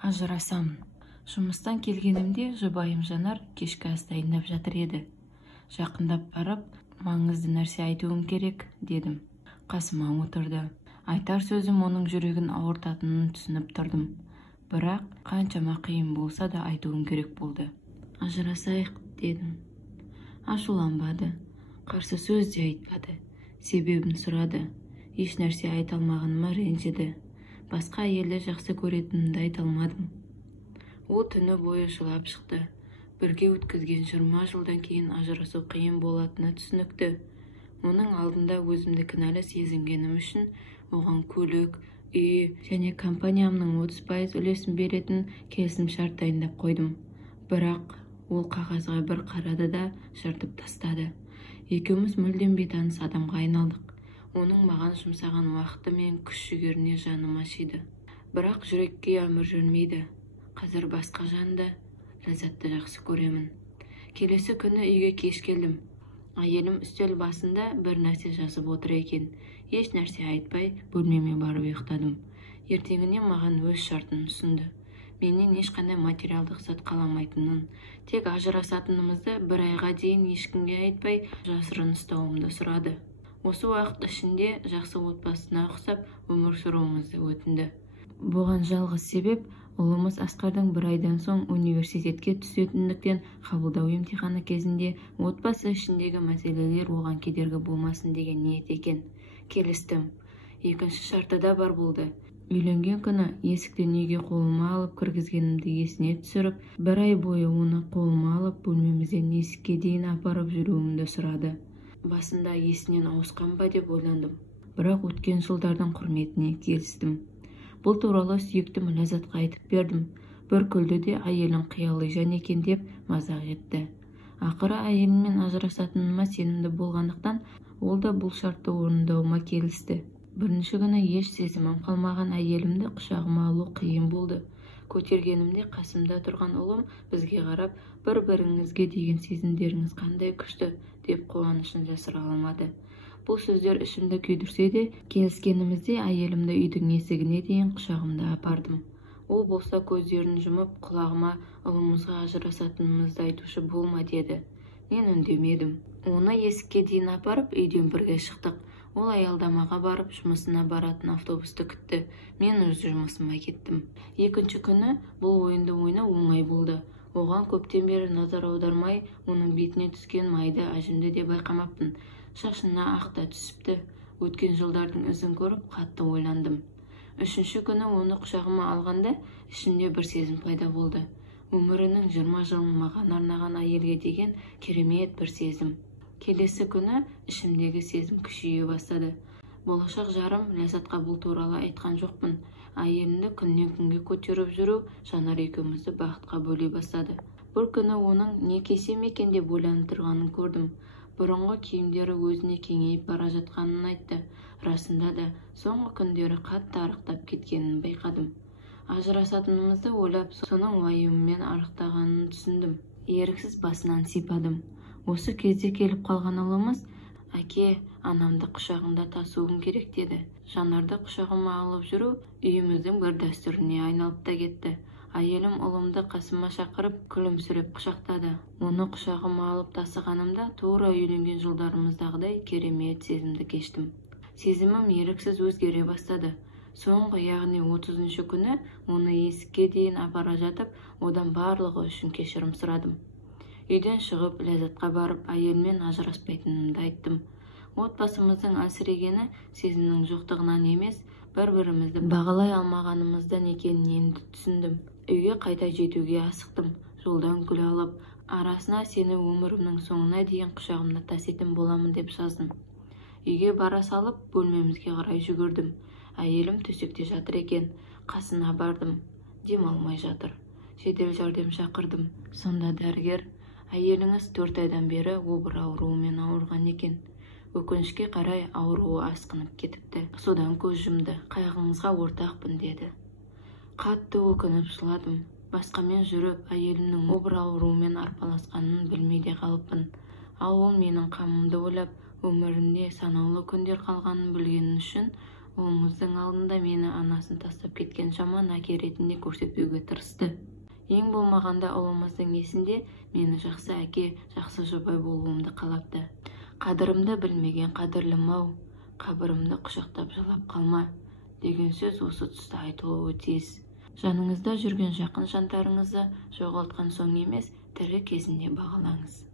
Ажырасамын. Жұмыстан келгенімде жұбайым Жанар кешкі ас дайындап жатыр еді. Жақындап барып, маңызды нәрсе айтуым керек, дедім. Қасыма отырды. Айтар сөзім оның жүрегін ауыртатынын түсініп тұрдым. Бірақ қаншама қиын болса да айтуым керек болды. Ажырасайық, дедім. Ашуланбады. Қарсы сөз де айтпады. Себебін сұрады. Еш нәрсе айта алмағаныма ренжіді. Басқа әйелді жақсы көретінімді айта алмадым. Ол түні бойы жылап шықты. Бірге өткізген 20 жылдан кейін ажырасу қиын болатыны түсінікті. Оның алдында өзімді кінәлі сезінгенім үшін оған көлік, үй және компаниямның 30% үлесін беретін келісімшарт дайындап қойдым. Бірақ ол қағазға бір қарады да жыртып тастады. Екеуміз мүлдем бейтаныс адамға айналдық. Оның маған жұмсаған уақыты мен күш-жігеріне жаным ашиды. Бірақ жүрекке әмір жүрмейді. Қазір басқа жанды, ләззатты жақсы көремін. Келесі күні үйге кеш келдім. Әйелім үстел басында бір нәрсе жазып отыр екен. Еш нәрсе айтпай, бөлмеме барып ұйықтадым. Ертеңіне маған өз шартын ұсынды. Менен ешқандай материалдық зат қаламайтынын, тек ажырасатынымызды бір айға дейін ешкімге айтпай, жасырын ұстауымды сұрады. Осы уақыт ішінде жақсы отбасына ұқсап өмір сүруімізді өтінді. Бұған жалғыз себеп ұлымыз Асқардың бір айдан соң университетке түсетіндіктен қабылдау емтиханы кезінде отбасы ішіндегі мәселелер оған кедергі болмасын деген ниет екен. Келістім. Екінші шарты да бар болды. Үйленген күні есіктен үйге қолыма алып кіргізгенімді есіне түсіріп, бір ай бойы оны қолыма алып бөлмемізден есікке дейін апарып жүруімді сұрады. Басында есінен ауысқан ба деп ойландым. Бірақ өткен жылдардың құрметіне келістім. Бұл туралы сүйіктім Ләззатқа айтып бердім. Бір күлді де әйелін қиялы жан екен деп мазақ етті. Ақыры әйеліммен ажырасатыныма сенімді болғандықтан, ол да бұл шартты орындауыма келісті. Бірінші күні еш сезімім қалмаған әйелімді құшағыма алу қиын болды. Көтергенімде қасымда тұрған ұлым бізге қарап, бір-біріңізге деген сезімдеріңіз қандай күшті деп қуанышын жасыра алмады. Бұл сөздер ішімді күйдірсе де, келіскенімізде әйелімді үйдің есігіне дейін құшағымда апардым. Ол болса көздерін жұмып, құлағыма ұлымызға ажырасатынымызды айтушы болма деді. Мен үндемедім. Оны есікке дейін апарып, үйден бірге шықтық. Ол аялдамаға барып, жұмысына баратын автобусты күтті. Мен өз жұмысыма кеттім. Екінші күні бұл ойынды ойнау оңай болды. Оған көптен бері назар аудармай, оның бетіне түскен майды әжімді де байқамаппын. Шашына ақта түсіпті. Өткен жылдардың ізін көріп, қатты ойландым. Үшінші күні оны құшағыма алғанда, ішімде бір сезім пайда болды. Өмірінің 20 жылын маған арнаған әйелге деген керемет бір сезім. Келесі күні ішімдегі сезім күшейе бастады. Болашақ жарым Ләззатқа бұл туралы айтқан жоқпын. Әйелімді күннен күнге көтеріп жүру Жанар екеумізді бақытқа бөлей бастады. Бір күні оның не кесем екен деп ойланып тұрғанын көрдім. Бұрынғы киімдері өзіне кеңейіп бара жатқанын айтты. Расында да соңғы күндері қатты арықтап кеткенін байқадым. Ажырасатынымызды ойлап, соның уайымымен арықтағанын түсіндім. Еріксіз басынан сипадым. Осы кезде келіп қалған ұлымыз, әке, анамды құшағында тасуым керек деді. Жанарды құшағыма алып жүру үйіміздің бір дәстүріне айналып та кетті. Әйелім ұлымды қасыма шақырып, күлімсіреп құшақтады. Оны құшағыма алып тасығанымда тура үйленген жылдарымыздағыдай керемет сезімді кештім. Сезімім еріксіз өзгере бастады. Соңғы, яғни 30-шы күні оны есікке дейін апара жатып, одан барлығы үшін кешірім сұрадым. Үйден шығып, Ләззатқа барып, әйелмен ажыраспайтынымды айттым. Отбасымыздың әлсірегені сезімнің жоқтығынан емес, бір-бірімізді бағалай алмағанымыздан екенін енді түсіндім. Үйге қайта жетуге асықтым. Жолдан гүл алып, арасына сені өмірімнің соңына дейін құшағымда таситын боламын деп жаздым. Үйге бара салып, бөлмемізге қарай жүгірдім. Әйелім төсекте жатыр екен. Қасына бардым. Дем алмай жатыр. Жедел жәрдем шақырдым. Сонда дәрігер, әйеліңіз 4 айдан бері обыр ауруымен ауырған екен. Өкінішке қарай ауруы асқынып кетіпті. Содан көз жұмды. Қайғыңызға ортақпын деді. Қатты өкініп жыладым. Басқамен жүріп, әйелімнің обыр ауруымен арпаласқанын білмейде қалыппын. Ал ол менің қамымды ойлап, өмірінде санаулы күндер қалғанын білгенін үшін Ұлымыздың алдында мені анасын тастап кеткен жаман әке ретінде көрсетпеуге тырысты. Ең болмағанда ұлымыздың есінде мені жақсы әке, жақсы жұбай болуымды қалапты. Қадірімді білмеген қадірлім-ау, қабірімді құшақтап жылап қалма деген сөз осы тұста айтылуы тиіс. Жаныңызда жүрген жақын жантарыңызды жоғалтқан соң емес, тірі кезінде бағалаңыз.